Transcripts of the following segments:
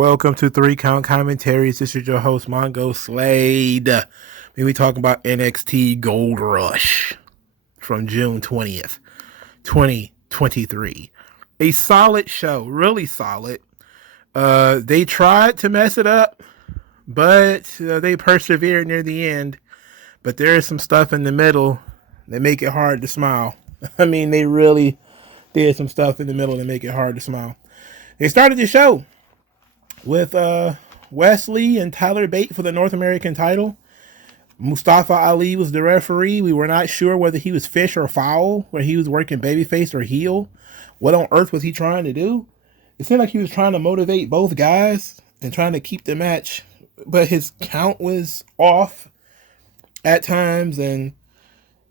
Welcome to 3 Count Commentaries. This is your host, MagMongoSlade. We talking about NXT Gold Rush from June 20th, 2023. A solid show, really solid. They tried to mess it up, but they persevered near the end. But there is some stuff in the middle that make it hard to smile. I mean, they really did some stuff in the middle that make it hard to smile. They started the show with Wesley and Tyler Bate for the North American title. Mustafa Ali was the referee. We were not sure whether he was fish or foul, whether he was working babyface or heel. What on earth was he trying to do? It seemed like he was trying to motivate both guys and trying to keep the match, but his count was off at times, and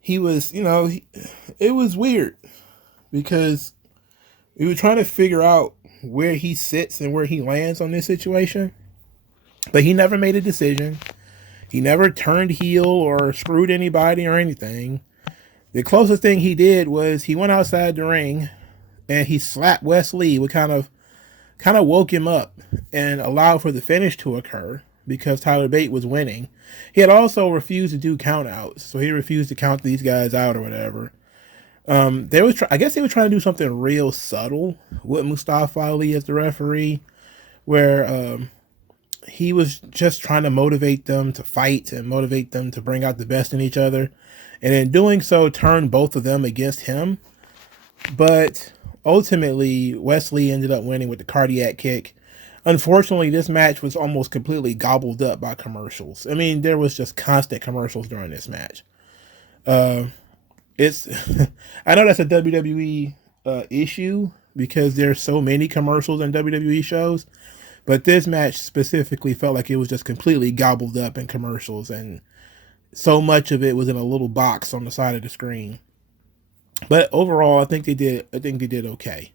he was, it was weird because we were trying to figure out where he sits and where he lands on this situation, but he never made a decision. He never turned heel or screwed anybody or anything. The closest thing he did was he went outside the ring and he slapped Wesley, which kind of woke him up and allowed for the finish to occur because Tyler Bate was winning. He had also refused to do countouts, so he refused to count these guys out or whatever. I guess they were trying to do something real subtle with Mustafa Ali as the referee, where he was just trying to motivate them to fight and motivate them to bring out the best in each other, and in doing so, turn both of them against him. But ultimately, Wesley ended up winning with the cardiac kick. Unfortunately, this match was almost completely gobbled up by commercials. I mean, there was just constant commercials during this match. I know that's a WWE issue because there's so many commercials on WWE shows, but this match specifically felt like it was just completely gobbled up in commercials, and so much of it was in a little box on the side of the screen. But overall, I think they did okay.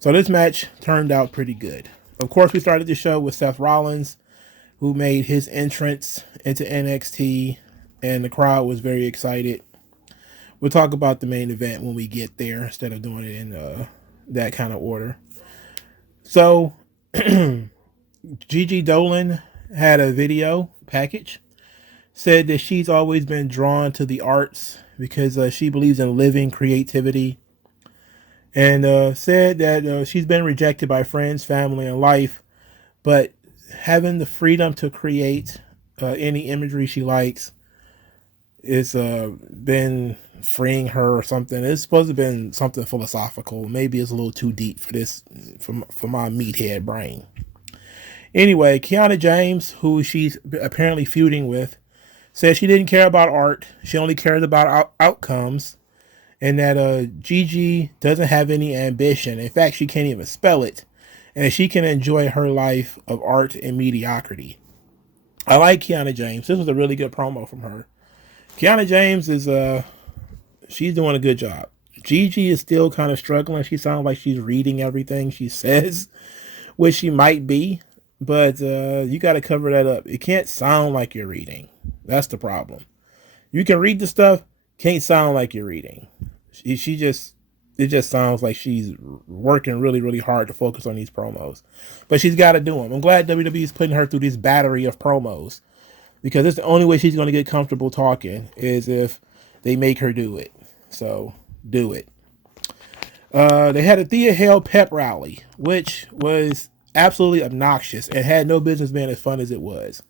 So this match turned out pretty good. Of course, we started the show with Seth Rollins, who made his entrance into NXT, and the crowd was very excited. We'll talk about the main event when we get there instead of doing it in that kind of order. So, Gigi Dolan had a video package, said that she's always been drawn to the arts because she believes in living creativity, and said that she's been rejected by friends, family, and life, but having the freedom to create any imagery she likes is been freeing her or something. It's supposed to have been something philosophical. Maybe it's a little too deep for this, for my meathead brain. Anyway, Kiana James, who she's apparently feuding with, said she didn't care about art. She only cares about outcomes, and that Gigi doesn't have any ambition. In fact, she can't even spell it, and she can enjoy her life of art and mediocrity. I like Kiana James. This was a really good promo from her. Kiana James is she's doing a good job. Gigi is still kind of struggling. She sounds like she's reading everything she says, which she might be, but you got to cover that up. It can't sound like you're reading. That's the problem. You can read the stuff, can't sound like you're reading. It just sounds like she's working really, really hard to focus on these promos, but she's got to do them. I'm glad WWE is putting her through this battery of promos, because it's the only way she's going to get comfortable talking is if they make her do it. So do it. They had a Thea Hale pep rally, which was absolutely obnoxious and had no business being as fun as it was.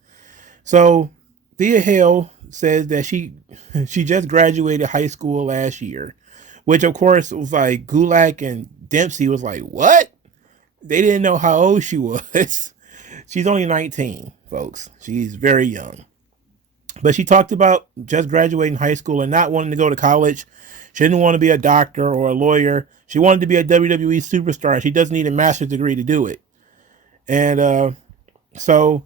So Thea Hale says that she just graduated high school last year, which of course was like Gulak and Dempsey was like, what? They didn't know how old she was. She's only 19, folks. She's very young. But she talked about just graduating high school and not wanting to go to college. She didn't want to be a doctor or a lawyer. She wanted to be a WWE superstar. She doesn't need a master's degree to do it. And so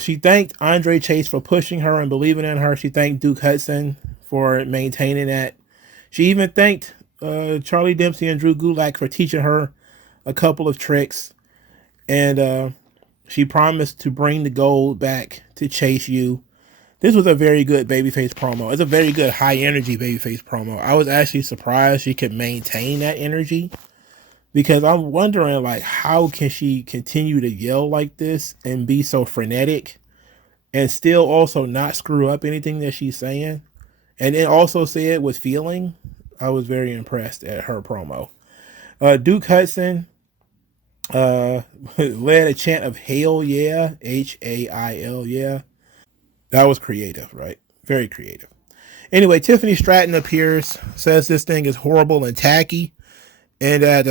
she thanked Andre Chase for pushing her and believing in her. She thanked Duke Hudson for maintaining that. She even thanked Charlie Dempsey and Drew Gulak for teaching her a couple of tricks. And she promised to bring the gold back to Chase U. This was a very good babyface promo. It's a very good high energy babyface promo. I was actually surprised she could maintain that energy. because I'm wondering, like, how can she continue to yell like this and be so frenetic and still also not screw up anything that she's saying, and then also say it with feeling. I was very impressed at her promo. Duke Hudson led a chant of "Hail yeah," HAIL yeah. That was creative, right? Very creative. Anyway, Tiffany Stratton appears, says this thing is horrible and tacky, and that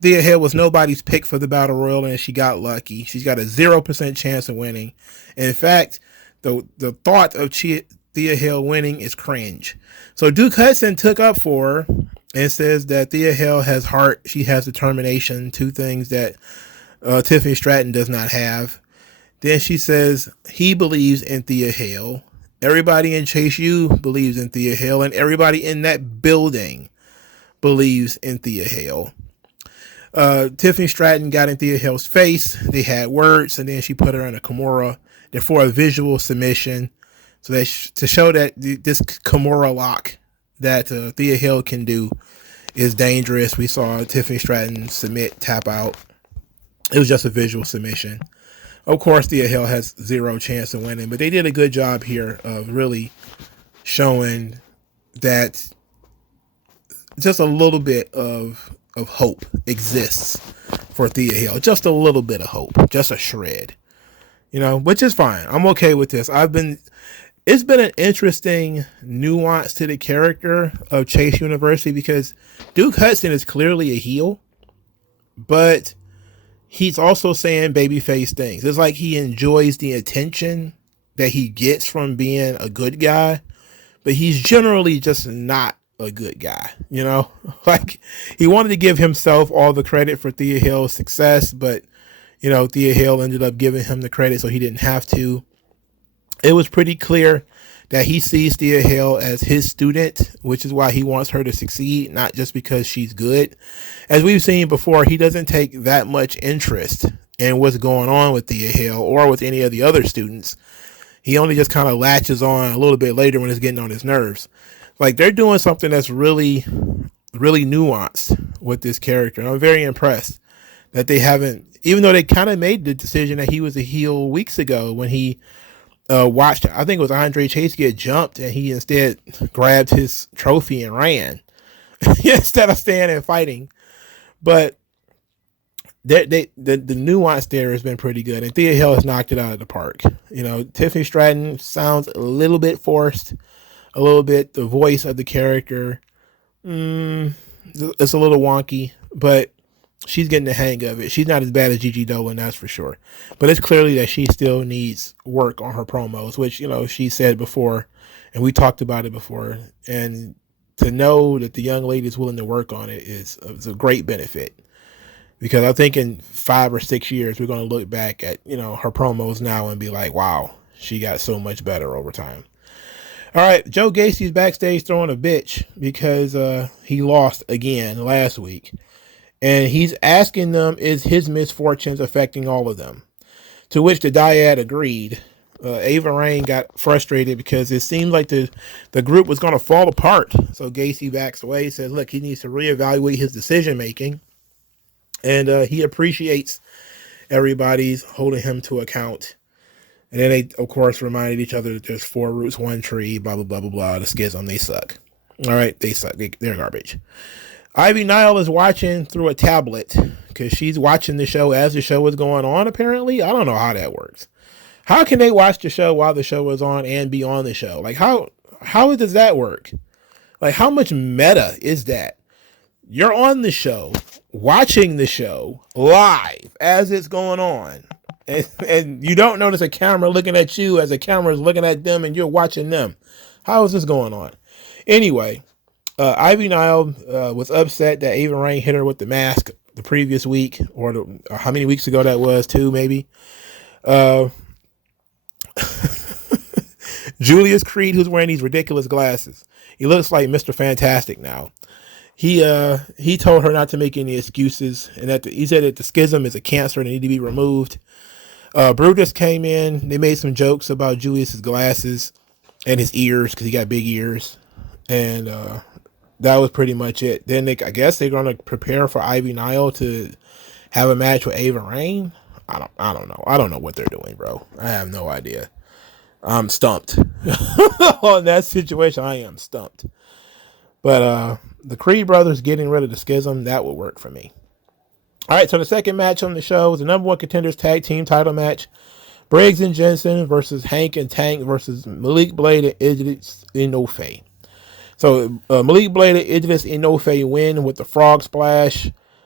Thea Hill was nobody's pick for the Battle Royal, and she got lucky. She's got a 0% chance of winning. And in fact, the thought of Thea Hill winning is cringe. So Duke Hudson took up for her and says that Thea Hill has heart, she has determination, two things that Tiffany Stratton does not have. Then she says he believes in Thea Hill. Everybody in Chase U believes in Thea Hill, and everybody in that building believes in Thea Hill. Tiffany Stratton got in Thea Hill's face. They had words, and then she put her in a Kimura. Therefore, a visual submission, so that to show that this Kimura lock that Thea Hill can do is dangerous. We saw Tiffany Stratton submit, tap out. It was just a visual submission. Of course, Thea Hill has 0 chance of winning, but they did a good job here of really showing that just a little bit of hope exists for Thea Hill. Just a little bit of hope, just a shred, which is fine. I'm okay with this. It's been an interesting nuance to the character of Chase University, because Duke Hudson is clearly a heel, but he's also saying babyface things. It's like he enjoys the attention that he gets from being a good guy, but he's generally just not a good guy, like he wanted to give himself all the credit for Thea Hill's success, but Thea Hill ended up giving him the credit, so he didn't have to. It was pretty clear that he sees Thea Hill as his student, which is why he wants her to succeed, not just because she's good. As we've seen before, he doesn't take that much interest in what's going on with Thea Hill or with any of the other students. He only just kind of latches on a little bit later when it's getting on his nerves. Like, they're doing something that's really, really nuanced with this character. And I'm very impressed that they haven't, even though they kind of made the decision that he was a heel weeks ago when he watched, I think it was Andre Chase get jumped, and he instead grabbed his trophy and ran instead of staying and fighting. But the nuance there has been pretty good, and Thea Hill has knocked it out of the park. Tiffany Stratton sounds a little bit forced, a little bit, the voice of the character, it's a little wonky, but she's getting the hang of it. She's not as bad as Gigi Dolan, that's for sure. But it's clearly that she still needs work on her promos, which, she said before, and we talked about it before. And to know that the young lady is willing to work on it is a great benefit. Because I think in 5 or 6 years, we're going to look back at, her promos now and be like, wow, she got so much better over time. All right, Joe Gacy's backstage throwing a bitch because he lost again last week. And he's asking them, is his misfortunes affecting all of them? To which the dyad agreed. Ava Raine got frustrated because it seemed like the group was going to fall apart. So Gacy backs away, says, look, he needs to reevaluate his decision-making. And he appreciates everybody's holding him to account. And then they, of course, reminded each other that there's 4 roots, 1 tree, blah, blah, blah, blah, blah. The Schism, they suck. All right, they suck. They're garbage. Ivy Nile is watching through a tablet because she's watching the show as the show is going on, apparently. I don't know how that works. How can they watch the show while the show is on and be on the show? Like, how does that work? Like, how much meta is that? You're on the show, watching the show live as it's going on. And you don't notice a camera looking at you as a camera is looking at them and you're watching them. How is this going on? Anyway, Ivy Nile was upset that Ava Raine hit her with the mask the previous week, or how many weeks ago that was, 2 maybe. Julius Creed, who's wearing these ridiculous glasses. He looks like Mr. Fantastic now. He told her not to make any excuses, and that he said that the schism is a cancer and it need to be removed. Brutus came in. They made some jokes about Julius's glasses and his ears because he got big ears, and that was pretty much it. Then I guess they're going to prepare for Ivy Nile to have a match with Ava Raine. I don't know. I don't know what they're doing, bro. I have no idea. I'm stumped on that situation. I am stumped. But the Creed brothers getting rid of the Schism, that would work for me. All right, so the second match on the show is the number one contenders tag team title match. Briggs and Jensen versus Hank and Tank versus Malik Blade and Idris Inoue. So Malik Blade and Idris Inoue win with the frog splash,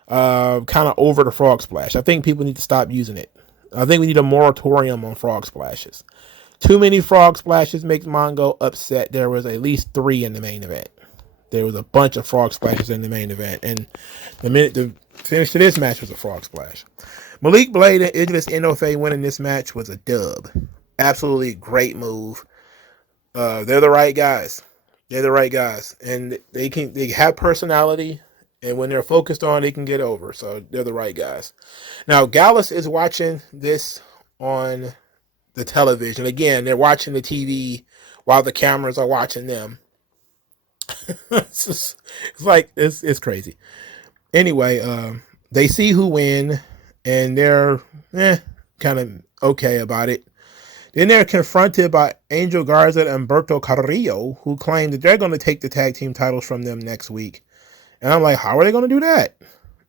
kind of over the frog splash. I think people need to stop using it. I think we need a moratorium on frog splashes. Too many frog splashes makes Mongo upset. There was at least 3 in the main event. There was a bunch of frog splashes in the main event. And the finish to this match was a frog splash. Malik Blade and Idris Inoue winning this match was a dub. Absolutely great move. They're the right guys. They're the right guys. And they have personality. And when they're focused on, they can get over. So they're the right guys. Now, Gallus is watching this on the television. Again, they're watching the TV while the cameras are watching them. it's crazy. Anyway, they see who win, and they're kind of okay about it. Then they're confronted by Angel Garza and Humberto Carrillo, who claim that they're going to take the tag team titles from them next week. And I'm like, how are they going to do that?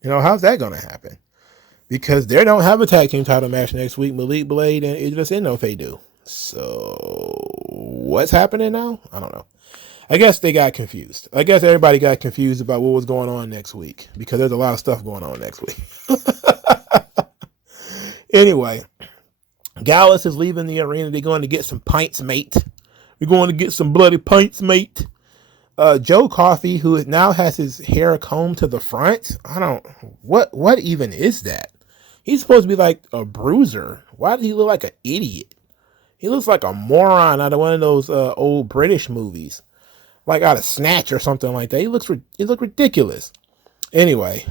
How's that going to happen? Because they don't have a tag team title match next week. Malik Blade and Idris Inoue do. So what's happening now? I don't know. I guess they got confused. I guess everybody got confused about what was going on next week, because there's a lot of stuff going on next week. Anyway, Gallus is leaving the arena. They're going to get some pints, mate. We're going to get some bloody pints, mate. Joe Coffey, who now has his hair combed to the front. What even is that? He's supposed to be like a bruiser. Why does he look like an idiot? He looks like a moron out of one of those old British movies. Like out of Snatch or something like that. He looked ridiculous. Anyway,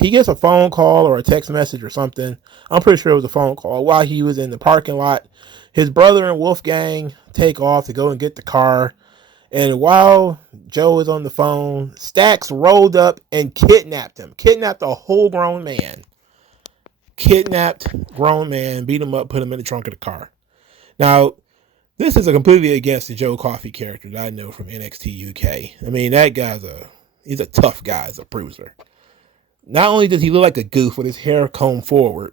he gets a phone call or a text message or something. I'm pretty sure it was a phone call while he was in the parking lot. His brother and Wolfgang take off to go and get the car. And while Joe is on the phone, Stax rolled up and kidnapped him. Kidnapped a whole grown man. Kidnapped grown man, beat him up, put him in the trunk of the car. Now, this is completely against the Joe Coffey character that I know from NXT UK. I mean, that guy's he's a tough guy as a bruiser. Not only does he look like a goof with his hair combed forward,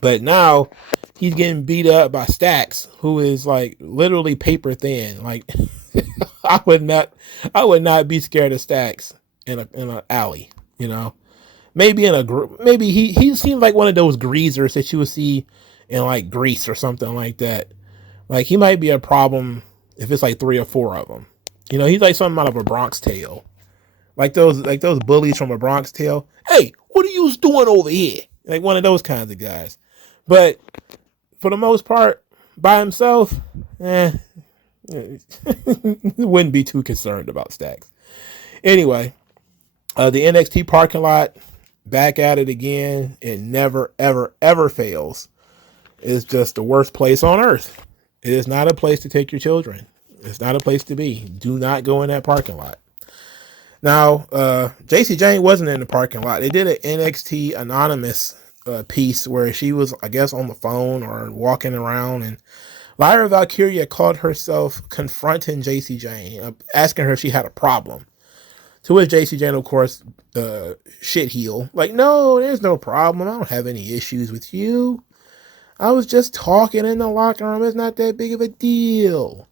but now he's getting beat up by Stax, who is like literally paper thin. Like I would not be scared of Stax in an alley, Maybe maybe he seems like one of those greasers that you would see in like Grease or something like that. Like he might be a problem if it's like 3 or 4 of them. He's like something out of a Bronx Tale. Like those bullies from a Bronx Tale. Hey, what are you doing over here? Like one of those kinds of guys. But for the most part, by himself, wouldn't be too concerned about Stax. Anyway, the NXT parking lot, back at it again. It never, ever, ever fails. It's just the worst place on earth. It is not a place to take your children. It's not a place to be. Do not go in that parking lot. Now, JC Jane wasn't in the parking lot. They did an NXT Anonymous piece where she was, I guess, on the phone or walking around, and Lyra Valkyria caught herself confronting JC Jane, asking her if she had a problem. To which JC Jane, of course, shit heel. Like, no, there's no problem. I don't have any issues with you. I was just talking in the locker room. It's not that big of a deal.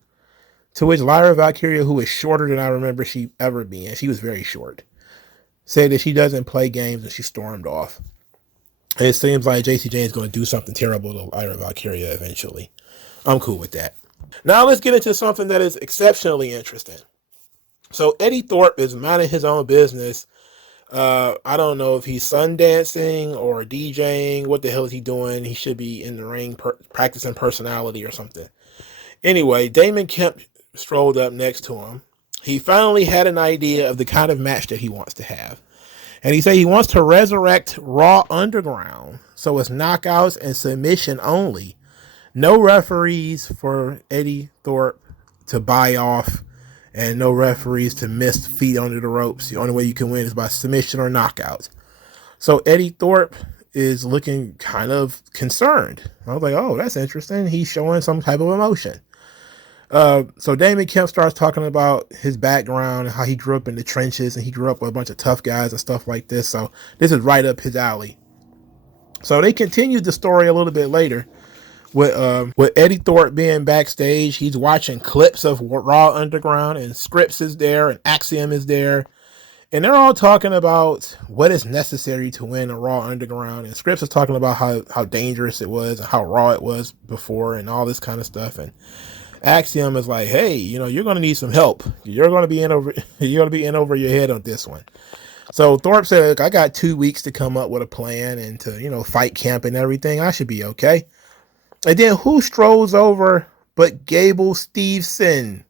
To which Lyra Valkyria, who is shorter than I remember she ever being, she was very short, said that she doesn't play games, and she stormed off. And it seems like JC Jane is going to do something terrible to Lyra Valkyria eventually. I'm cool with that. Now let's get into something that is exceptionally interesting. So Eddie Thorpe is minding his own business. I don't know if he's sun dancing or DJing. What the hell is he doing? He should be in the ring practicing personality or something. Anyway, Damon Kemp strolled up next to him. He finally had an idea of the kind of match that he wants to have. And he said he wants to resurrect Raw Underground. So it's knockouts and submission only. No referees for Eddie Thorpe to buy off and no referees to miss feet under the ropes. The only way you can win is by submission or knockout. So Eddie Thorpe is looking kind of concerned. I was like, oh, that's interesting. He's showing some type of emotion. So Damon Kemp starts talking about his background and how he grew up in the trenches and he grew up with a bunch of tough guys and stuff like this. So this is right up his alley. So they continued the story a little bit later with Eddie Thorpe being backstage. He's watching clips of Raw Underground, and Scripps is there and Axiom is there. And they're all talking about what is necessary to win a Raw Underground. And Scripps is talking about how dangerous it was and how raw it was before and all this kind of stuff. And Axiom is like, hey, you're going to need some help. You're going to be in over your head on this one. So Thorpe said, look, I got 2 weeks to come up with a plan and to, fight Kemp and everything. I should be okay. And then who strolls over but Gable Steveson?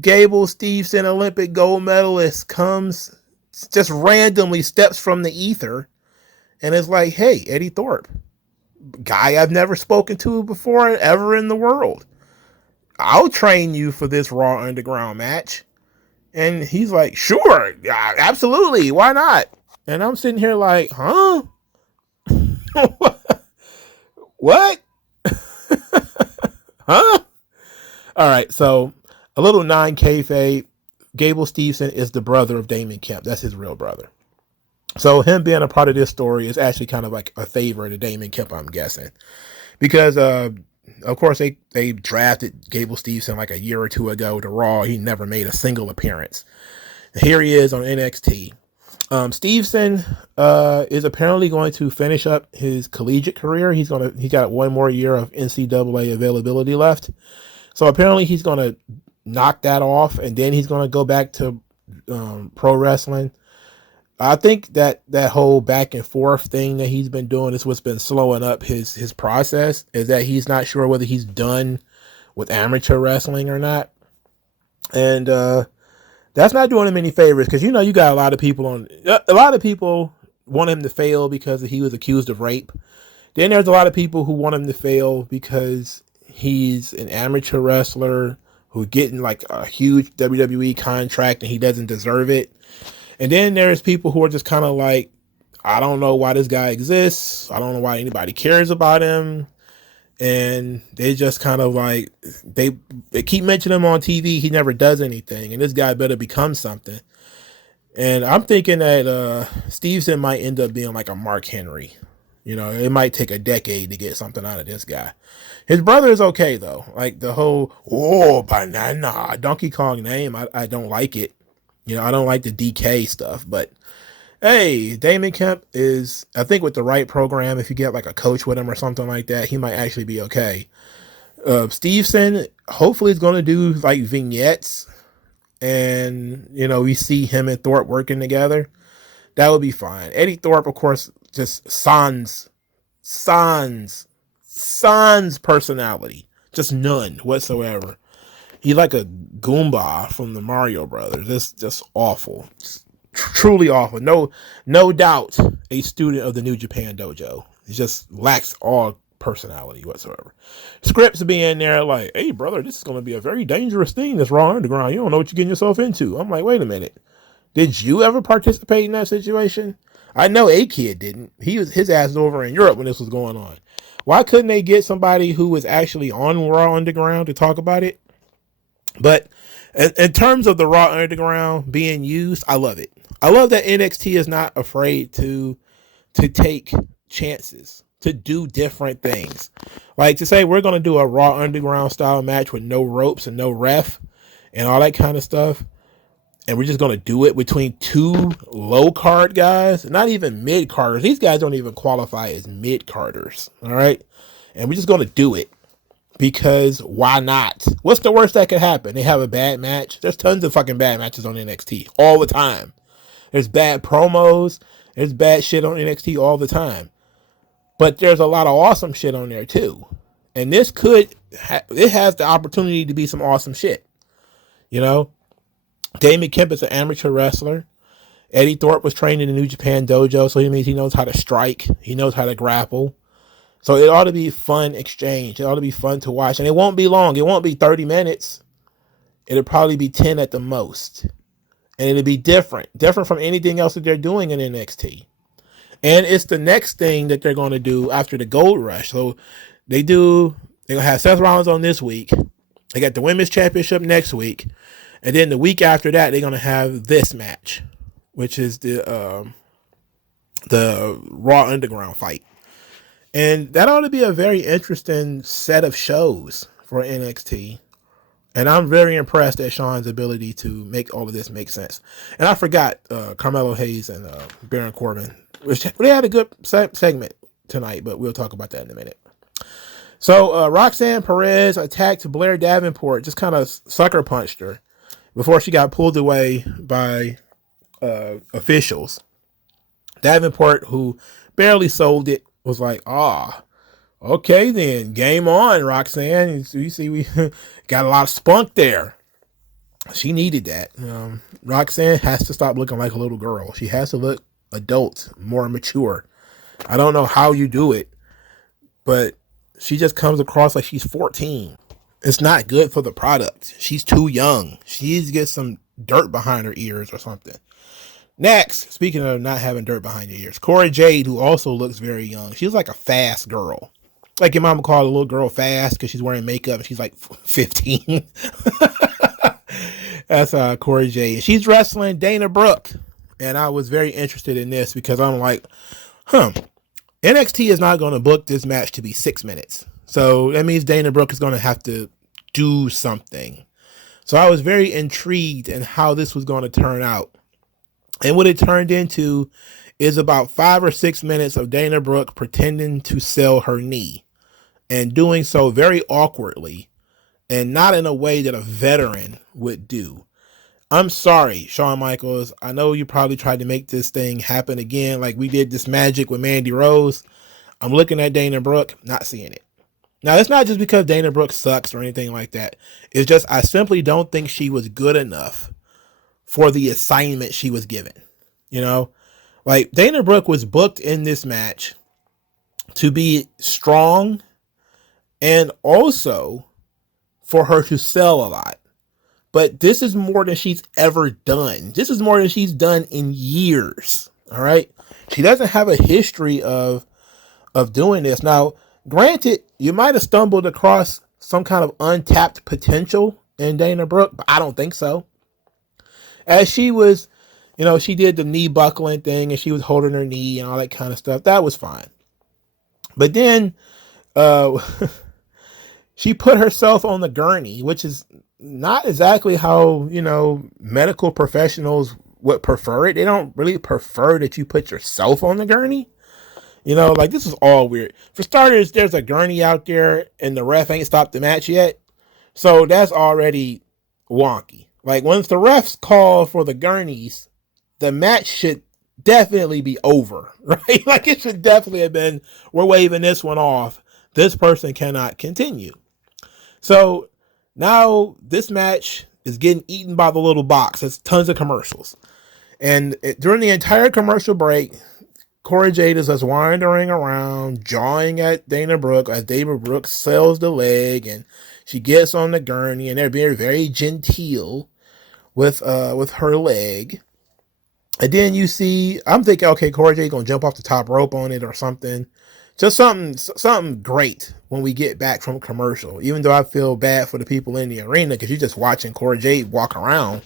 Gable Steveson, Olympic gold medalist, comes, just randomly steps from the ether and is like, hey, Eddie Thorpe, guy I've never spoken to before ever in the world. I'll train you for this Raw Underground match. And he's like, sure, absolutely, why not? And I'm sitting here like, huh? What? Huh? All right, so a little non-kayfabe. Gable Steveson is the brother of Damon Kemp. That's his real brother. So him being a part of this story is actually kind of like a favor to Damon Kemp, I'm guessing. Because, of course, they drafted Gable Steveson like a year or two ago to Raw. He never made a single appearance. Here he is on NXT. Steveson is apparently going to finish up his collegiate career. He got 1 more year of NCAA availability left. So apparently he's going to knock that off, and then he's going to go back to pro wrestling. I think that whole back and forth thing that he's been doing is what's been slowing up his process, is that he's not sure whether he's done with amateur wrestling or not. And that's not doing him any favors, because you got a lot of people want him to fail because he was accused of rape. Then there's a lot of people who want him to fail because he's an amateur wrestler who's getting like a huge WWE contract and he doesn't deserve it. And then there's people who are just kind of like, I don't know why this guy exists. I don't know why anybody cares about him. And they just kind of like, they keep mentioning him on TV. He never does anything. And this guy better become something. And I'm thinking that Steveson might end up being like a Mark Henry. It might take a decade to get something out of this guy. His brother is okay, though. Like the whole, banana, Donkey Kong name, I don't like it. I don't like the DK stuff. But, hey, Damon Kemp is, I think with the right program, if you get like a coach with him or something like that, he might actually be okay. Steveson, hopefully is going to do like vignettes. And, we see him and Thorpe working together. That would be fine. Eddie Thorpe, of course, just sans personality. Just none whatsoever. He's like a Goomba from the Mario Brothers. It's just awful. It's truly awful. No doubt a student of the New Japan Dojo. He just lacks all personality whatsoever. Scripps being there like, hey, brother, this is going to be a very dangerous thing, this Raw Underground. You don't know what you're getting yourself into. I'm like, wait a minute. Did you ever participate in that situation? I know a kid didn't. His ass was over in Europe when this was going on. Why couldn't they get somebody who was actually on Raw Underground to talk about it? But in terms of the Raw Underground being used, I love it. I love that NXT is not afraid to take chances, to do different things. Like to say we're going to do a Raw Underground style match with no ropes and no ref and all that kind of stuff. And we're just going to do it between 2 low card guys, not even mid carders. These guys don't even qualify as mid carders. All right. And we're just going to do it because why not? What's the worst that could happen? They have a bad match. There's tons of fucking bad matches on NXT all the time. There's bad promos. There's bad shit on NXT all the time. But there's a lot of awesome shit on there too. And this it has the opportunity to be some awesome shit. Damon Kemp is an amateur wrestler. Eddie Thorpe was trained in the New Japan Dojo, so he means he knows how to strike. He knows how to grapple. So it ought to be fun exchange. It ought to be fun to watch. And it won't be long. It won't be 30 minutes. It'll probably be 10 at the most. And it'll be different from anything else that they're doing in NXT. And it's the next thing that they're going to do after the Gold Rush. So they're going to have Seth Rollins on this week. They got the Women's Championship next week. And then the week after that, they're going to have this match, which is the Raw Underground fight. And that ought to be a very interesting set of shows for NXT. And I'm very impressed at Sean's ability to make all of this make sense. And I forgot Carmelo Hayes and Baron Corbin, which they had a good segment tonight, but we'll talk about that in a minute. So Roxanne Perez attacked Blair Davenport, just kind of sucker punched her before she got pulled away by officials. Davenport, who barely sold it, was like, okay then, game on, Roxanne. You see, we got a lot of spunk there. She needed that. Roxanne has to stop looking like a little girl. She has to look adult, more mature. I don't know how you do it, but she just comes across like she's 14. It's not good for the product. She's too young. She needs to get some dirt behind her ears or something. Next, speaking of not having dirt behind your ears, Cora Jade, who also looks very young. She's like a fast girl. Like your mama called a little girl fast because she's wearing makeup and she's like 15. That's Cora Jade. She's wrestling Dana Brooke. And I was very interested in this because I'm like, NXT is not going to book this match to be 6 minutes. So that means Dana Brooke is going to have to do something. So I was very intrigued in how this was going to turn out. And what it turned into is about 5 or 6 minutes of Dana Brooke pretending to sell her knee and doing so very awkwardly and not in a way that a veteran would do. I'm sorry, Shawn Michaels. I know you probably tried to make this thing happen again like we did this magic with Mandy Rose. I'm looking at Dana Brooke, not seeing it. Now, it's not just because Dana Brooke sucks or anything like that. It's just I simply don't think she was good enough for the assignment she was given. You know, like Dana Brooke was booked in this match to be strong and also for her to sell a lot. But this is more than she's ever done. This is more than she's done in years. All right. She doesn't have a history of doing this. Now, granted, you might have stumbled across some kind of untapped potential in Dana Brooke, but I don't think so. As she was, you know, she did the knee buckling thing and she was holding her knee and all that kind of stuff. That was fine. But then she put herself on the gurney, which is not exactly how, you know, medical professionals would prefer it. They don't really prefer that you put yourself on the gurney. You know, like this is all weird. For starters, there's a gurney out there and the ref ain't stopped the match yet. So that's already wonky. Like once the refs call for the gurneys, the match should definitely be over, right? Like it should definitely have been, we're waving this one off. This person cannot continue. So now this match is getting eaten by the little box. It's tons of commercials. And during the entire commercial break, Cora Jade is just wandering around, jawing at Dana Brooke as Dana Brooke sells the leg and she gets on the gurney and they're being very genteel with her leg. And then you see, I'm thinking, okay, Cora Jade gonna jump off the top rope on it or something. Just something great when we get back from commercial. Even though I feel bad for the people in the arena because you're just watching Cora Jade walk around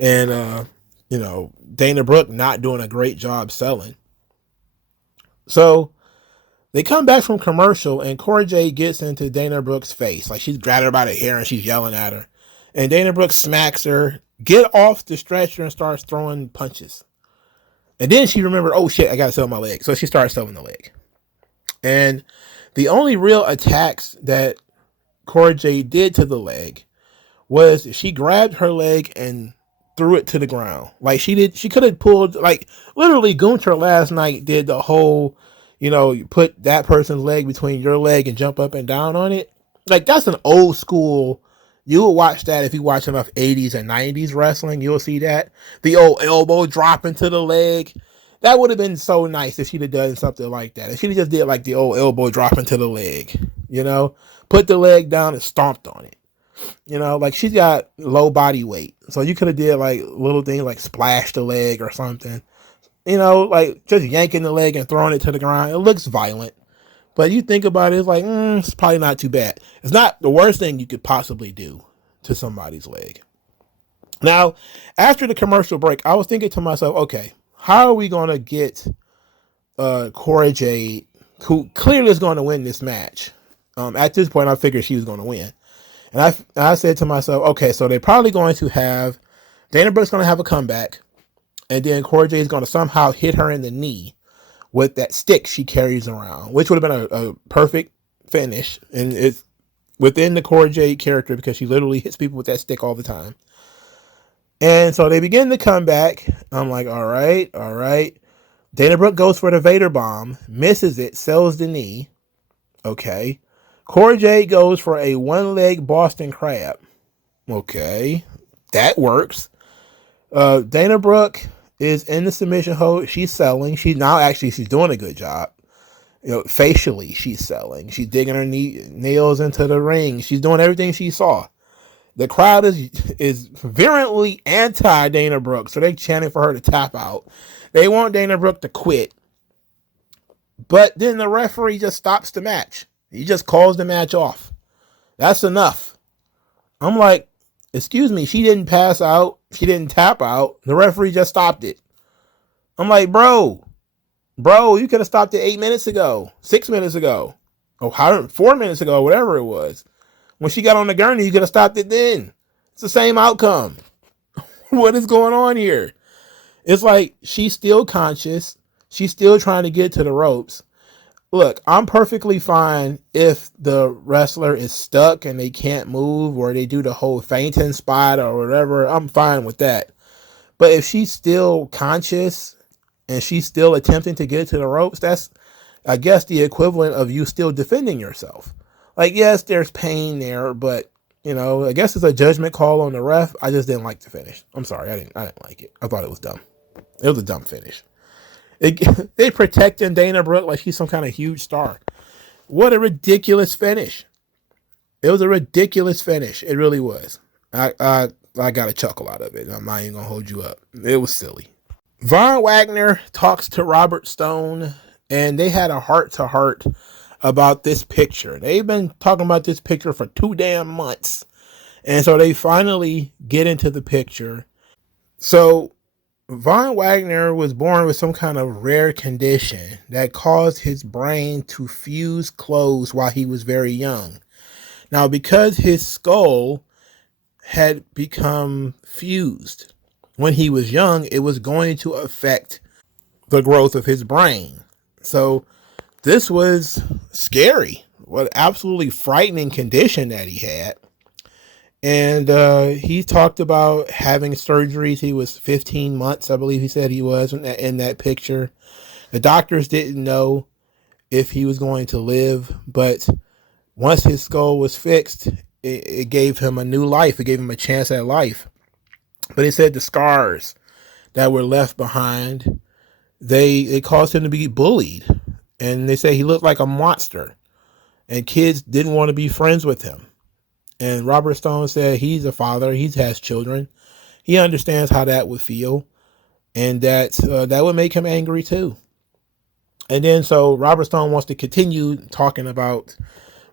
and you know, Dana Brooke not doing a great job selling. So they come back from commercial and Cora Jade gets into Dana Brooke's face. Like she's grabbing her by the hair and she's yelling at her. And Dana Brooke smacks her, get off the stretcher and starts throwing punches. And then she remembered, oh shit, I gotta sell my leg. So she starts selling the leg. And the only real attacks that Cora Jade did to the leg was she grabbed her leg and threw it to the ground. Like she could have pulled, like literally Gunther last night did the whole, you know, you put that person's leg between your leg and jump up and down on it. Like that's an old school. You will watch that if you watch enough 80s and 90s wrestling. You'll see that. The old elbow drop into the leg. That would have been so nice if she'd have done something like that. If she'd have just did like the old elbow drop into the leg, you know, put the leg down and stomped on it. You know, like she's got low body weight. So you could have did like little things like splash the leg or something. You know, like just yanking the leg and throwing it to the ground. It looks violent. But you think about it, it's like, it's probably not too bad. It's not the worst thing you could possibly do to somebody's leg. Now, after the commercial break, I was thinking to myself, okay, how are we going to get Cora Jade, who clearly is going to win this match? At this point, I figured she was going to win. And I said to myself, okay, so they're probably going to have, Dana Brooke's going to have a comeback, and then Cora Jade is going to somehow hit her in the knee with that stick she carries around, which would have been a perfect finish. And it's within the Cora Jade character because she literally hits people with that stick all the time. And so they begin to come back. I'm like, all right. Dana Brooke goes for the Vader bomb, misses it, sells the knee. Okay. Cora Jade goes for a one-leg Boston Crab. Okay. That works. Dana Brooke is in the submission hold. She's selling. She's doing a good job. You know, facially, she's selling. She's digging her nails into the ring. She's doing everything she saw. The crowd is virulently anti Dana Brooke, so they're chanting for her to tap out. They want Dana Brooke to quit. But then the referee just stops the match. He just calls the match off. That's enough. I'm like, excuse me, she didn't pass out. She didn't tap out. The referee just stopped it. I'm like, bro, you could have stopped it 8 minutes ago, 6 minutes ago, 4 minutes ago, whatever it was. When she got on the gurney, you could have stopped it then. It's the same outcome. What is going on here? It's like she's still conscious. She's still trying to get to the ropes. Look, I'm perfectly fine if the wrestler is stuck and they can't move or they do the whole fainting spot or whatever. I'm fine with that. But if she's still conscious and she's still attempting to get to the ropes, that's, I guess, the equivalent of you still defending yourself. Like, yes, there's pain there, but, you know, I guess it's a judgment call on the ref. I just didn't like the finish. I'm sorry. I didn't like it. I thought it was dumb. It was a dumb finish. They protecting Dana Brooke like she's some kind of huge star. What a ridiculous finish. It was a ridiculous finish. It really was. I got a chuckle out of it. I'm not even going to hold you up. It was silly. Von Wagner talks to Robert Stone, and they had a heart-to-heart about this picture. They've been talking about this picture for 2 damn months. And so they finally get into the picture. So Von Wagner was born with some kind of rare condition that caused his brain to fuse closed while he was very young. Now, because his skull had become fused when he was young, it was going to affect the growth of his brain. So this was scary. What absolutely frightening condition that he had. And he talked about having surgeries. He was 15 months, I believe he said he was in that picture. The doctors didn't know if he was going to live, but once his skull was fixed, it gave him a new life. It gave him a chance at life. But it said the scars that were left behind, they caused him to be bullied. And they say he looked like a monster. And kids didn't want to be friends with him. And Robert Stone said he's a father. He has children. He understands how that would feel. And that would make him angry too. And then so Robert Stone wants to continue talking about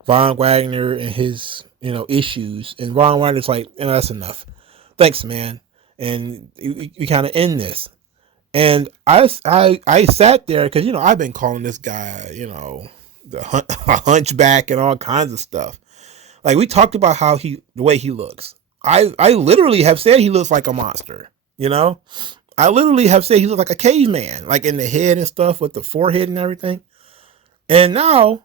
Von Wagner and his, issues. And Von Wagner's like, that's enough. Thanks, man. And we kind of end this. And I sat there because, I've been calling this guy, the hunchback and all kinds of stuff. Like, we talked about the way he looks. I literally have said he looks like a monster, I literally have said he looks like a caveman, like in the head and stuff with the forehead and everything. And now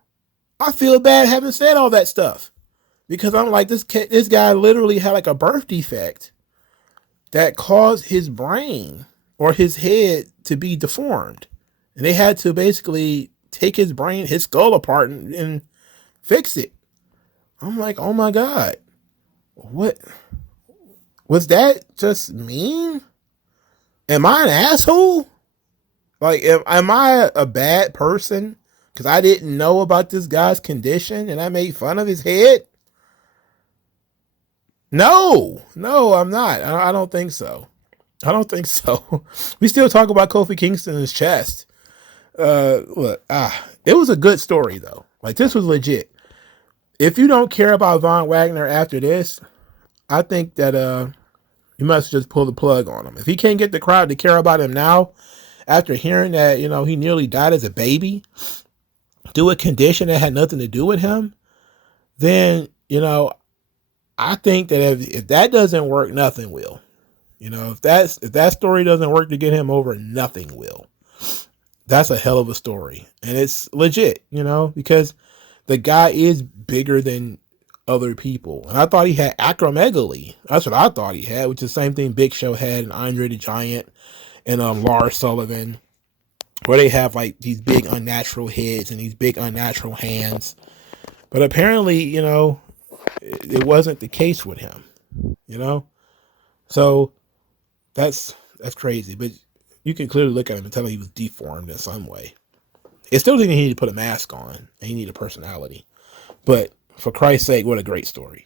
I feel bad having said all that stuff because I'm like, this guy literally had like a birth defect that caused his brain or his head to be deformed. And they had to basically take his brain, his skull apart and fix it. I'm like, oh my God, what was that just mean? Am I an asshole? Like, am I a bad person because I didn't know about this guy's condition and I made fun of his head? No, I'm not. I don't think so. I don't think so. We still talk about Kofi Kingston's chest. It was a good story though. Like, this was legit. If you don't care about Von Wagner after this, I think that you must just pull the plug on him. If he can't get the crowd to care about him now, after hearing that, he nearly died as a baby, due a condition that had nothing to do with him, then, I think that if that doesn't work, nothing will. If that story doesn't work to get him over, nothing will. That's a hell of a story. And it's legit, because the guy is bigger than other people. And I thought he had acromegaly. That's what I thought he had, which is the same thing Big Show had and Andre the Giant and Lars Sullivan, where they have like these big unnatural heads and these big unnatural hands. But apparently, it wasn't the case with him, So that's crazy. But you can clearly look at him and tell he was deformed in some way. It still didn't need to put a mask on and he needed a personality. But for Christ's sake, what a great story.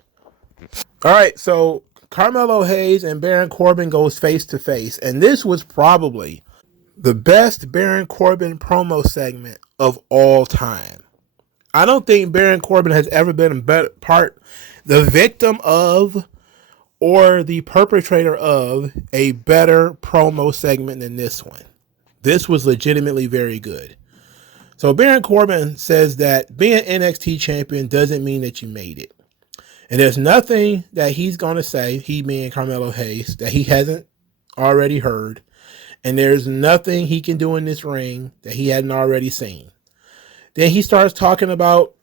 All right, so Carmelo Hayes and Baron Corbin goes face to face. And this was probably the best Baron Corbin promo segment of all time. I don't think Baron Corbin has ever been the victim of or the perpetrator of a better promo segment than this one. This was legitimately very good. So Baron Corbin says that being NXT champion doesn't mean that you made it. And there's nothing that he's going to say, he being Carmelo Hayes, that he hasn't already heard. And there's nothing he can do in this ring that he hadn't already seen. Then he starts talking about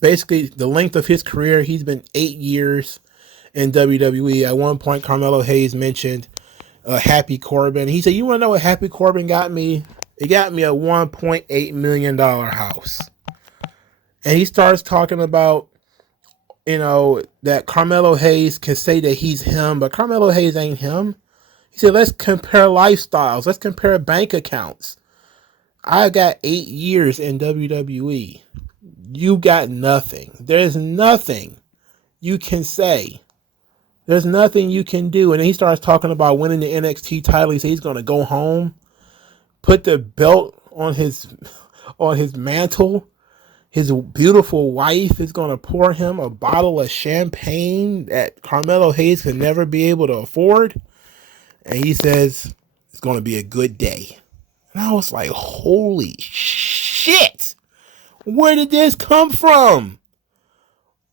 basically the length of his career. He's been 8 years in WWE. At one point, Carmelo Hayes mentioned Happy Corbin. He said, you want to know what Happy Corbin got me? It got me a $1.8 million house. And he starts talking about, that Carmelo Hayes can say that he's him, but Carmelo Hayes ain't him. He said, let's compare lifestyles. Let's compare bank accounts. I got 8 years in WWE. You got nothing. There's nothing you can say. There's nothing you can do. And then he starts talking about winning the NXT title. He said he's going to go home, put the belt on his mantle. His beautiful wife is going to pour him a bottle of champagne that Carmelo Hayes can never be able to afford. And he says it's going to be a good day. And I was like, holy shit. Where did this come from?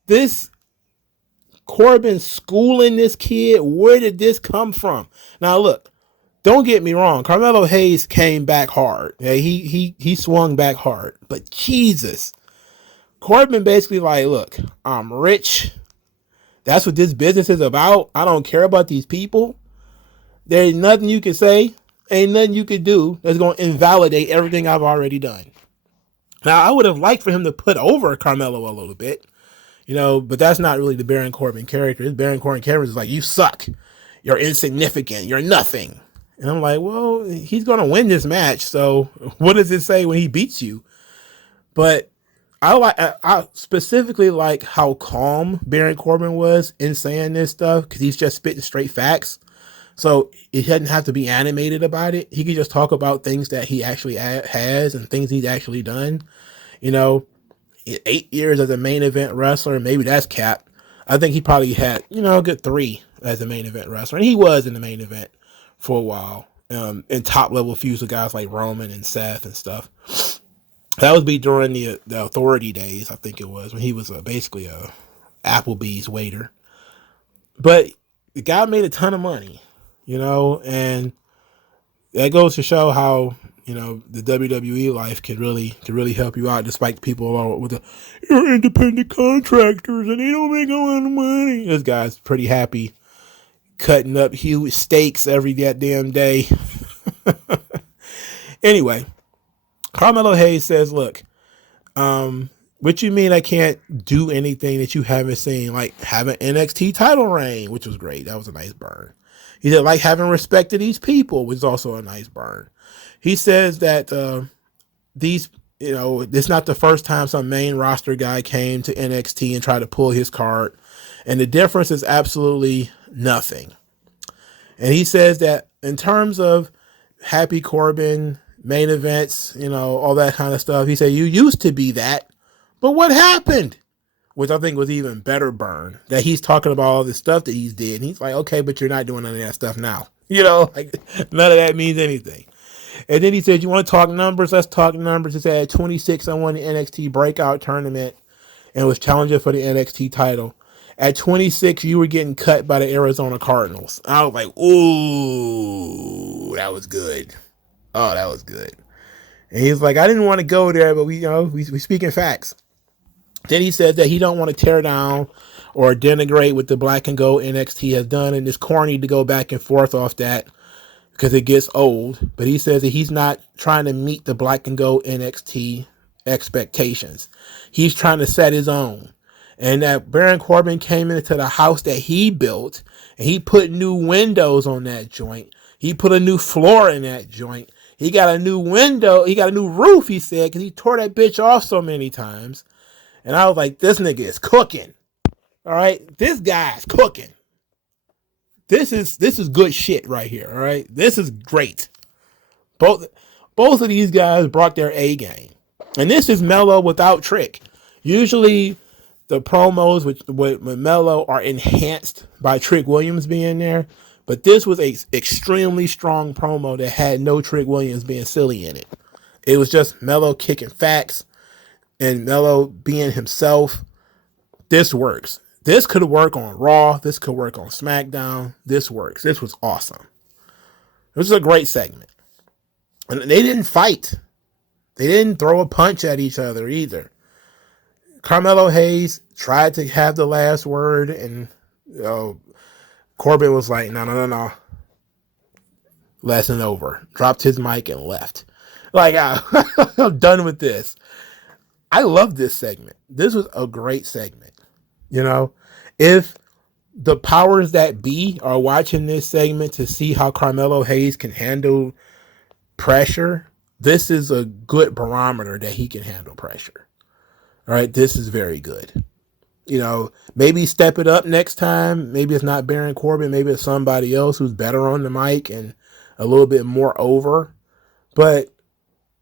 This Corbin schooling this kid. Where did this come from? Now look, don't get me wrong. Carmelo Hayes came back hard. Yeah, he swung back hard. But Jesus, Corbin basically like, look, I'm rich. That's what this business is about. I don't care about these people. There's nothing you can say. Ain't nothing you could do that's going to invalidate everything I've already done. Now, I would have liked for him to put over Carmelo a little bit, but that's not really the Baron Corbin character. His Baron Corbin character is like, you suck. You're insignificant. You're nothing. And I'm like, well, he's going to win this match. So what does it say when he beats you? But I specifically like how calm Baron Corbin was in saying this stuff because he's just spitting straight facts. So he doesn't have to be animated about it. He can just talk about things that he actually has and things he's actually done. 8 years as a main event wrestler, maybe that's capped. I think he probably had, a good 3 as a main event wrestler. And he was in the main event for a while. In top level feuds with guys like Roman and Seth and stuff. That would be during the Authority days, I think it was, when he was basically a Applebee's waiter. But the guy made a ton of money. And that goes to show how, the WWE life can really help you out, despite people with you're independent contractors and they don't make a lot of money. This guy's pretty happy cutting up huge steaks every goddamn day. Anyway, Carmelo Hayes says, look, what you mean I can't do anything that you haven't seen, like have an NXT title reign, which was great. That was a nice burn. He said, like having respect to these people, which is also a nice burn. He says that it's not the first time some main roster guy came to NXT and tried to pull his card. And the difference is absolutely nothing. And he says that in terms of Happy Corbin, main events, all that kind of stuff, he said, you used to be that, but what happened? Which I think was even better burn, that he's talking about all this stuff that he's did. And he's like, okay, but you're not doing none of that stuff now. Like none of that means anything. And then he said, you want to talk numbers? Let's talk numbers. He said, at 26, I won the NXT breakout tournament and was challenging for the NXT title. At 26, you were getting cut by the Arizona Cardinals. I was like, ooh, that was good. Oh, that was good. And he's like, I didn't want to go there, but we speaking facts. Then he said that he don't want to tear down or denigrate what the black and gold NXT has done, and it's corny to go back and forth off that because it gets old. But he says that he's not trying to meet the black and gold NXT expectations. He's trying to set his own. And that Baron Corbin came into the house that he built, and he put new windows on that joint. He put a new floor in that joint. He got a new window. He got a new roof, he said, because he tore that bitch off so many times. And I was like, this nigga is cooking. All right? This guy's cooking. This is good shit right here. All right? This is great. Both of these guys brought their A game. And this is Melo without Trick. Usually the promos with Melo are enhanced by Trick Williams being there. But this was a extremely strong promo that had no Trick Williams being silly in it. It was just Melo kicking facts and Melo being himself. This works. This could work on Raw. This could work on SmackDown. This works. This was awesome. This was a great segment. And they didn't fight. They didn't throw a punch at each other either. Carmelo Hayes tried to have the last word, and Corbin was like, no. Lesson over. Dropped his mic and left. Like, I'm done with this. I love this segment. This was a great segment. If the powers that be are watching this segment to see how Carmelo Hayes can handle pressure, this is a good barometer that he can handle pressure. All right, this is very good. Maybe step it up next time. Maybe it's not Baron Corbin. Maybe it's somebody else who's better on the mic and a little bit more over. But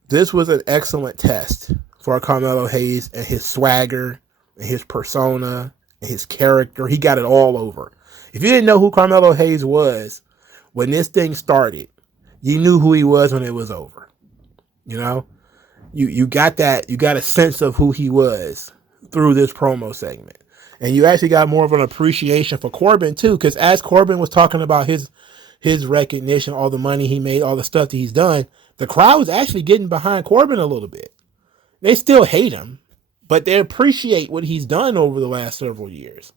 this was an excellent test for Carmelo Hayes and his swagger and his persona and his character. He got it all over. If you didn't know who Carmelo Hayes was when this thing started, you knew who he was when it was over. You got that. You got a sense of who he was through this promo segment. And you actually got more of an appreciation for Corbin too, because as Corbin was talking about his recognition, all the money he made, all the stuff that he's done, the crowd was actually getting behind Corbin a little bit. They still hate him, but they appreciate what he's done over the last several years.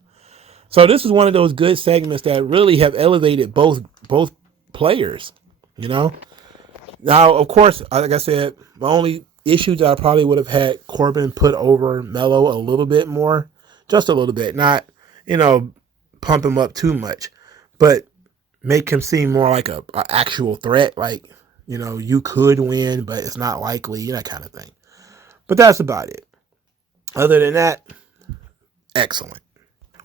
So this is one of those good segments that really have elevated both players, Now, of course, like I said, my only issue that I probably would have had Corbin put over Melo a little bit more, just a little bit, not, pump him up too much, but make him seem more like a actual threat. Like, you could win, but it's not likely, that kind of thing. But that's about it. Other than that, excellent.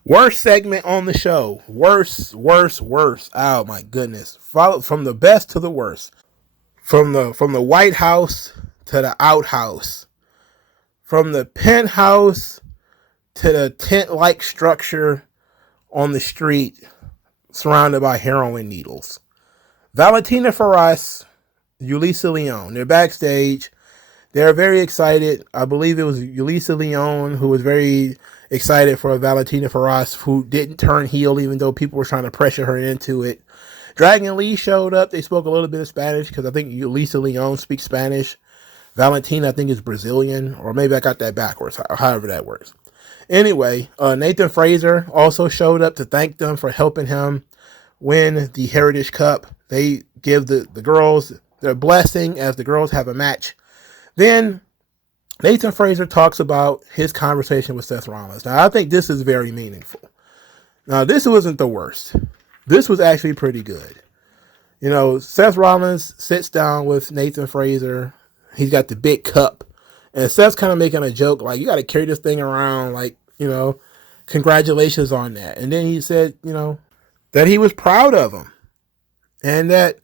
Worst segment on the show. Worst. Oh my goodness. Follow from the best to the worst. From the White House to the outhouse. From the penthouse to the tent-like structure on the street surrounded by heroin needles. Valentina Feroz, Yulisa Leon. They're backstage. They're very excited. I believe it was Yulisa Leon who was very excited for Valentina Feroz, who didn't turn heel even though people were trying to pressure her into it. Dragon Lee showed up. They spoke a little bit of Spanish because I think Yulisa Leon speaks Spanish. Valentina, I think, is Brazilian, or maybe I got that backwards, however that works. Anyway, Nathan Fraser also showed up to thank them for helping him win the Heritage Cup. They give the girls their blessing as the girls have a match. Then Nathan Fraser talks about his conversation with Seth Rollins. Now, I think this is very meaningful. Now, this wasn't the worst. This was actually pretty good. Seth Rollins sits down with Nathan Fraser. He's got the big cup. And Seth's kind of making a joke, like, you got to carry this thing around, like, congratulations on that. And then he said, that he was proud of him and that,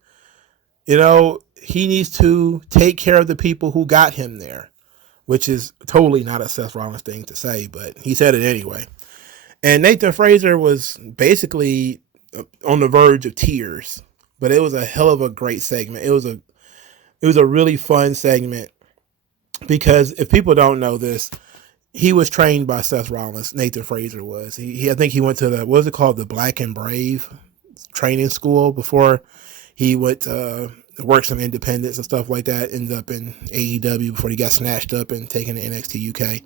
he needs to take care of the people who got him there, which is totally not a Seth Rollins thing to say, but he said it anyway. And Nathan Fraser was basically on the verge of tears, but it was a hell of a great segment. It was a really fun segment because if people don't know this, he was trained by Seth Rollins. Nathan Fraser was. I think he went to what was it called? The Black and Brave training school before he went to work some independents and stuff like that. Ended up in AEW before he got snatched up and taken to NXT UK.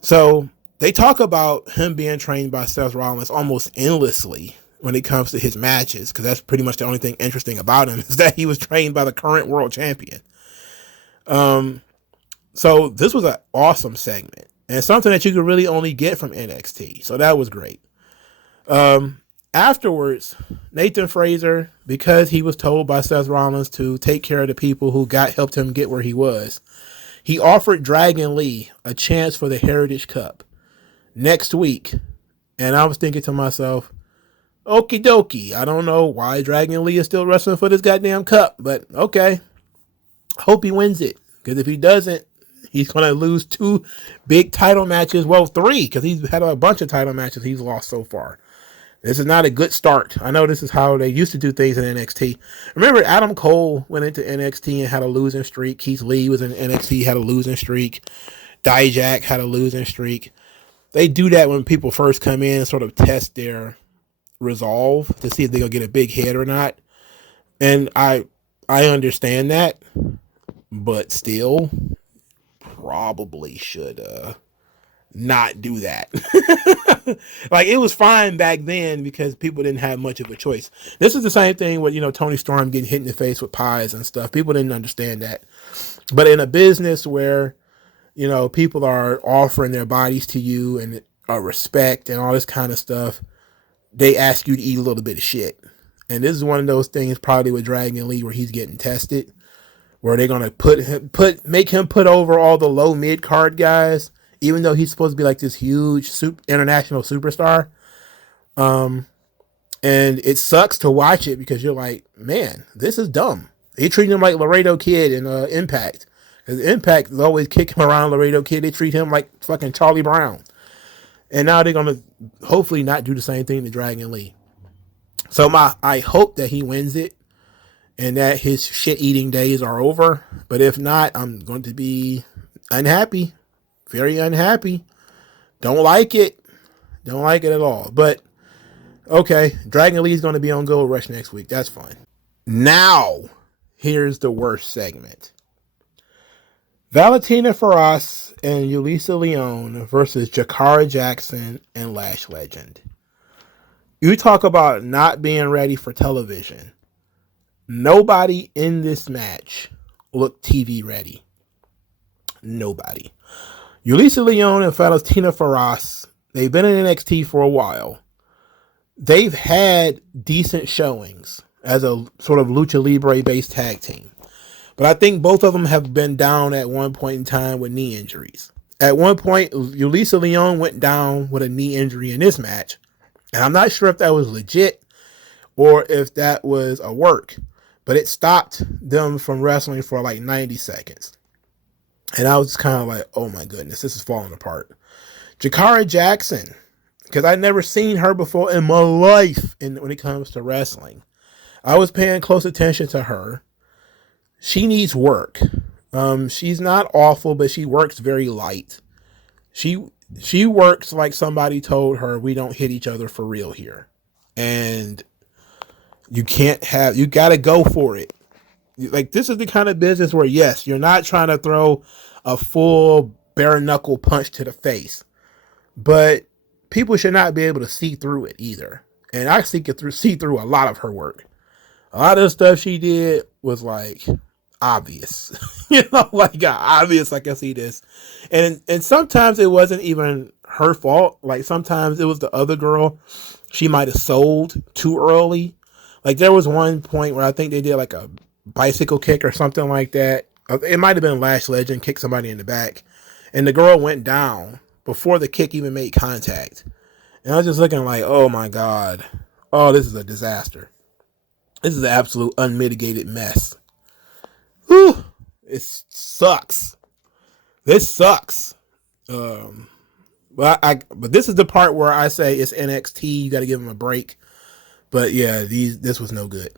So they talk about him being trained by Seth Rollins almost endlessly when it comes to his matches, because that's pretty much the only thing interesting about him is that he was trained by the current world champion. So this was an awesome segment and something that you could really only get from NXT. So that was great. Afterwards, Nathan Fraser, because he was told by Seth Rollins to take care of the people who helped him get where he was, he offered Dragon Lee a chance for the Heritage Cup next week. And I was thinking to myself, okie dokie, I don't know why Dragon Lee is still wrestling for this goddamn cup, but okay. Hope he wins it, because if he doesn't, he's going to lose 2 big title matches. Well, 3, because he's had a bunch of title matches he's lost so far. This is not a good start. I know this is how they used to do things in NXT. Remember, Adam Cole went into NXT and had a losing streak. Keith Lee was in NXT, had a losing streak. Dijak had a losing streak. They do that when people first come in and sort of test their resolve to see if they're going to get a big hit or not. And I understand that, but still probably should not do that. Like, it was fine back then because people didn't have much of a choice. This is the same thing with, Tony Storm getting hit in the face with pies and stuff. People didn't understand that. But in a business where, people are offering their bodies to you and respect and all this kind of stuff, they ask you to eat a little bit of shit. And this is one of those things probably with Dragon Lee where he's getting tested, where they're going to make him put over all the low mid card guys, even though he's supposed to be like this huge international superstar. And it sucks to watch it because you're like, man, this is dumb. They treat him like Laredo Kid in Impact. Because Impact is always kicking around Laredo Kid. They treat him like fucking Charlie Brown. And now they're going to hopefully not do the same thing to Dragon Lee. So I hope that he wins it and that his shit-eating days are over. But if not, I'm going to be unhappy. Very unhappy. Don't like it. Don't like it at all. But, okay, Dragon Lee's going to be on Gold Rush next week. That's fine. Now, here's the worst segment. Valentina Feroz and Yulisa Leone versus Jakara Jackson and Lash Legend. You talk about not being ready for television. Nobody in this match looked TV ready. Nobody. Yulisa Leone and Valentina Feroz, they've been in NXT for a while. They've had decent showings as a sort of lucha libre-based tag team. But I think both of them have been down at one point in time with knee injuries. At one point, Yulisa Leone went down with a knee injury in this match. And I'm not sure if that was legit or if that was a work. But it stopped them from wrestling for like 90 seconds. And I was kind of like, oh my goodness, this is falling apart. Jakara Jackson, because I'd never seen her before in my life when it comes to wrestling. I was paying close attention to her. She needs work. She's not awful, but she works very light. She works like somebody told her, we don't hit each other for real here. And you got to go for it. Like, this is the kind of business where, yes, you're not trying to throw a full bare knuckle punch to the face, but people should not be able to see through it either. And I see through a lot of her work. A lot of the stuff she did was like obvious, obvious. I can see this. And sometimes it wasn't even her fault. Like, sometimes it was the other girl. She might've sold too early. Like, there was one point where I think they did like a bicycle kick or something like that. It might have been Lash Legend kicked somebody in the back, and the girl went down before the kick even made contact. And I was just looking like, oh my God. Oh, this is a disaster. This is an absolute unmitigated mess. Whew. It sucks. This sucks. But this is the part where I say it's NXT. You got to give them a break. But yeah, this was no good.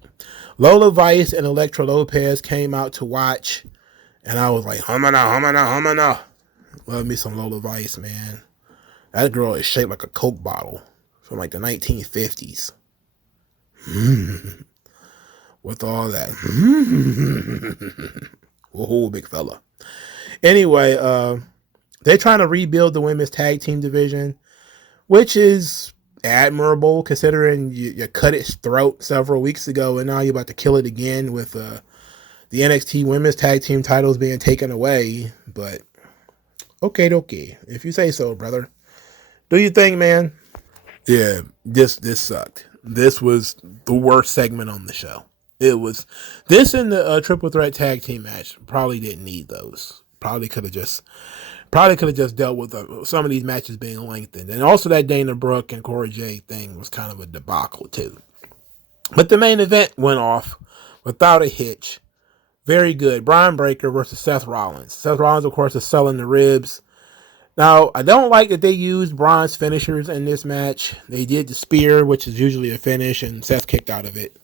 Lola Vice and Elektra Lopez came out to watch, and I was like, humana. Love me some Lola Vice, man. That girl is shaped like a Coke bottle from like the 1950s. With all that. Oh, big fella. Anyway, they're trying to rebuild the women's tag team division, which is admirable considering you cut its throat several weeks ago, and now you're about to kill it again with the NXT women's tag team titles being taken away. But okay, if you say so, brother. Do you think, man? Yeah, this sucked. This was the worst segment on the show. It was this and the triple threat tag team match. Probably didn't need those. Probably could have just dealt with some of these matches being lengthened. And also that Dana Brooke and Cora Jade thing was kind of a debacle too. But the main event went off without a hitch. Very good. Brian Breaker versus Seth Rollins. Seth Rollins, of course, is selling the ribs. Now, I don't like that they used Braun's finishers in this match. They did the spear, which is usually a finish, and Seth kicked out of it.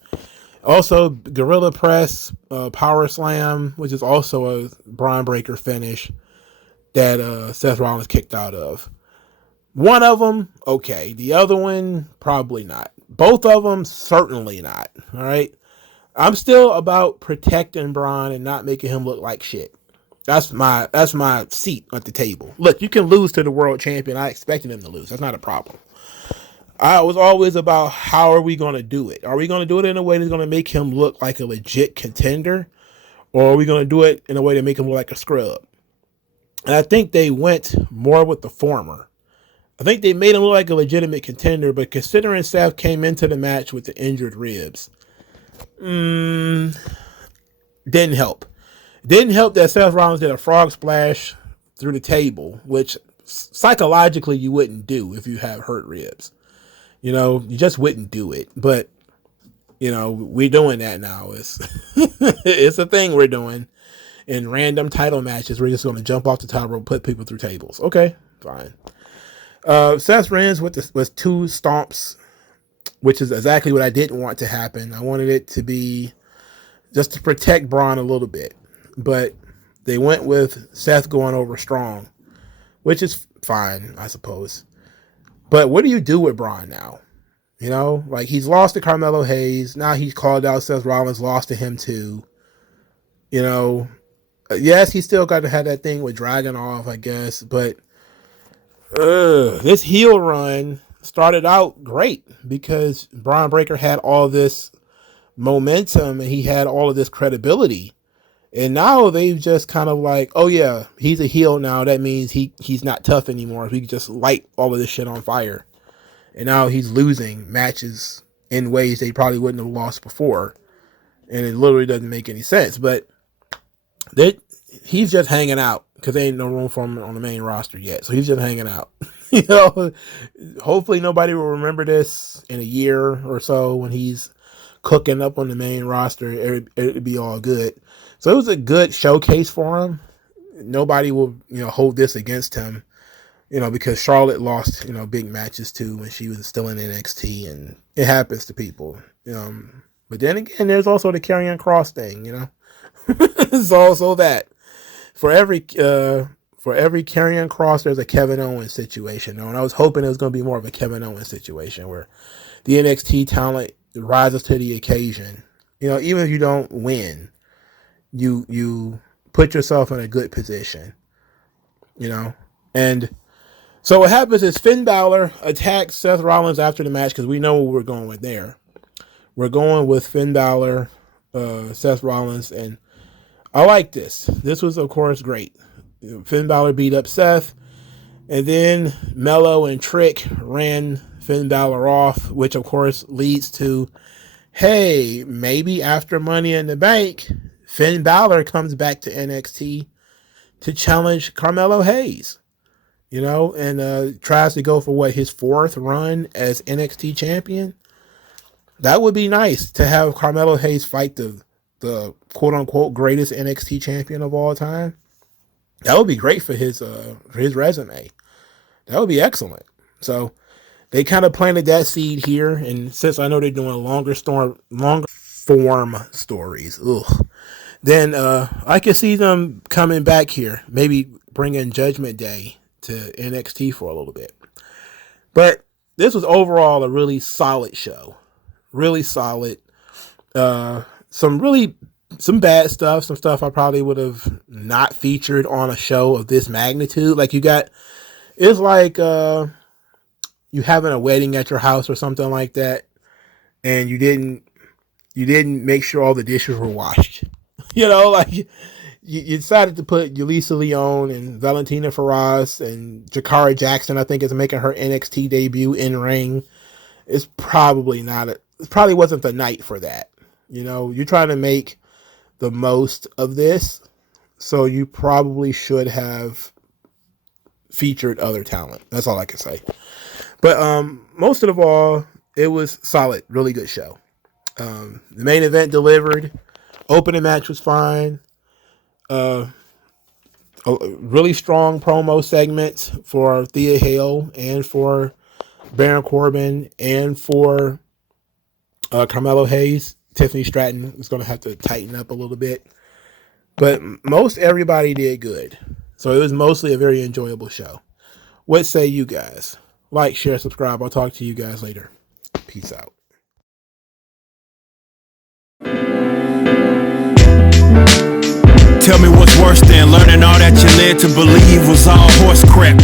Also, Gorilla Press, Power Slam, which is also a Braun Breaker finish that Seth Rollins kicked out of. One of them, okay. The other one, probably not. Both of them, certainly not. All right? I'm still about protecting Braun and not making him look like shit. That's my seat at the table. Look, you can lose to the world champion. I expected him to lose. That's not a problem. I was always about how are we going to do it? Are we going to do it in a way that's going to make him look like a legit contender? Or are we going to do it in a way to make him look like a scrub? And I think they went more with the former. I think they made him look like a legitimate contender, but considering Seth came into the match with the injured ribs, didn't help. Didn't help that Seth Rollins did a frog splash through the table, which psychologically you wouldn't do if you have hurt ribs. You know, you just wouldn't do it. But, you know, we're doing that now. It's a thing we're doing. In random title matches, we're just going to jump off the top rope, put people through tables. Okay, fine. Seth wins with two stomps, which is exactly what I didn't want to happen. I wanted it to be just to protect Braun a little bit. But they went with Seth going over strong, which is fine, I suppose. But what do you do with Braun now? You know, like he's lost to Carmelo Hayes. Now he's called out Seth Rollins, lost to him too. You know, yes, he still got to have that thing with Dragon off, I guess. But this heel run started out great because Braun Breaker had all this momentum and he had all of this credibility. And now they've just kind of like, oh yeah, he's a heel now. That means he's not tough anymore. He can just light all of this shit on fire. And now he's losing matches in ways they probably wouldn't have lost before. And it literally doesn't make any sense. But he's just hanging out because there ain't no room for him on the main roster yet. So he's just hanging out. You know, hopefully nobody will remember this in a year or so when he's cooking up on the main roster. It'd be all good. So it was a good showcase for him. Nobody will, hold this against him, because Charlotte lost, big matches too when she was still in NXT, and it happens to people, But then again, there's also the Karrion Kross thing, There's also that. For every Karrion Kross, there's a Kevin Owens situation, though, and I was hoping it was going to be more of a Kevin Owens situation where the NXT talent rises to the occasion. Even if you don't win, you put yourself in a good position, and so what happens is Finn Balor attacks Seth Rollins after the match because we know what we're going with there. We're going with Finn Balor, Seth Rollins, and I like this. This was, of course, great. Finn Balor beat up Seth, and then Melo and Trick ran Finn Balor off, which, of course, leads to, hey, maybe after Money in the Bank, Finn Balor comes back to NXT to challenge Carmelo Hayes. and tries to go for his 4th run as NXT champion. That would be nice to have Carmelo Hayes fight the quote unquote greatest NXT champion of all time. That would be great for his resume. That would be excellent. So they kind of planted that seed here, and since I know they're doing longer form stories, then I could see them coming back here, maybe bringing Judgment Day to NXT for a little bit. But this was overall a really solid show. Really solid. Some bad stuff. Some stuff I probably would have not featured on a show of this magnitude. Like it's like you having a wedding at your house or something like that, and you didn't make sure all the dishes were washed. Like you decided to put Yulisa Leone and Valentina Feroz and Jakara Jackson, I think, is making her NXT debut in ring. It probably wasn't the night for that. You're trying to make the most of this, so you probably should have featured other talent. That's all I can say. But most of all, it was solid, really good show. The main event delivered. Opening match was fine. A really strong promo segments for Thea Hale and for Baron Corbin and for Carmelo Hayes. Tiffany Stratton is going to have to tighten up a little bit. But most everybody did good. So it was mostly a very enjoyable show. What say you guys? Like, share, subscribe. I'll talk to you guys later. Peace out. Tell me what's worse than learning all that you led to believe was all horse crap.